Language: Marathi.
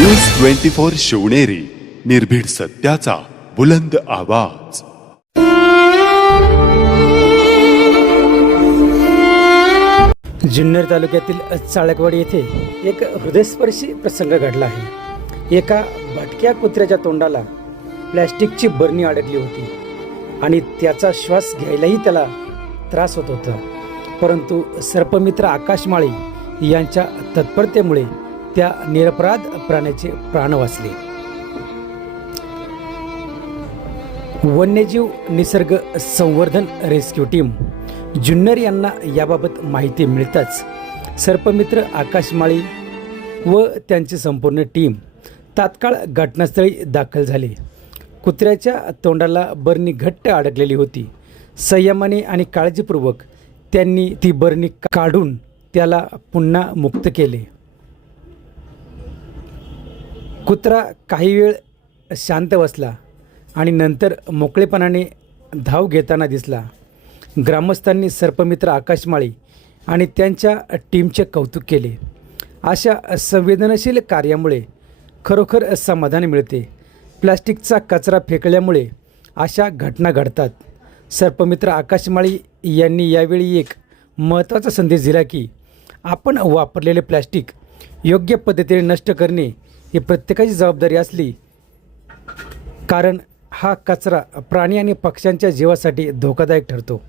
न्यूज ट्वेंटी फोर शिवनेरी निर्भीड सत्याचा बुलंद आवाज. जुन्नर तालुक्यातील चाळकवाडी येथे एक हृदयस्पर्शी प्रसंग घडला आहे. एका भटक्या कुत्र्याच्या तोंडाला प्लॅस्टिकची बरणी अडकली होती आणि त्याचा श्वास घ्यायलाही त्याला त्रास होत होता. परंतु सर्पमित्र आकाश माळी यांच्या तत्परतेमुळे त्या निरपराध प्राण्याचे प्राण वाचले. वन्यजीव निसर्ग संवर्धन रेस्क्यू टीम जुन्नर यांना याबाबत माहिती मिळताच सर्पमित्र आकाश माळी व त्यांची संपूर्ण टीम तात्काळ घटनास्थळी दाखल झाले. कुत्र्याच्या तोंडाला बरणी घट्ट अडकलेली होती. संयमाने आणि काळजीपूर्वक त्यांनी ती बरणी काढून त्याला पुन्हा मुक्त केले. कुत्रा काही वेळ शांत बसला आणि नंतर मोकळेपणाने धाव घेताना दिसला. ग्रामस्थांनी सर्पमित्र आकाशमाळी आणि त्यांच्या टीमचे कौतुक केले. अशा संवेदनशील कार्यामुळे खरोखर समाधान मिळते. प्लॅस्टिकचा कचरा फेकल्यामुळे अशा घटना घडतात. सर्पमित्र आकाशमाळी यांनी यावेळी एक महत्त्वाचा संदेश दिला की आपण वापरलेले प्लॅस्टिक योग्य पद्धतीने नष्ट करणे ही प्रत्येकाची जबाबदारी असली कारण हा कचरा प्राणी आणि पक्ष्यांच्या जीवासाठी धोकादायक ठरतो.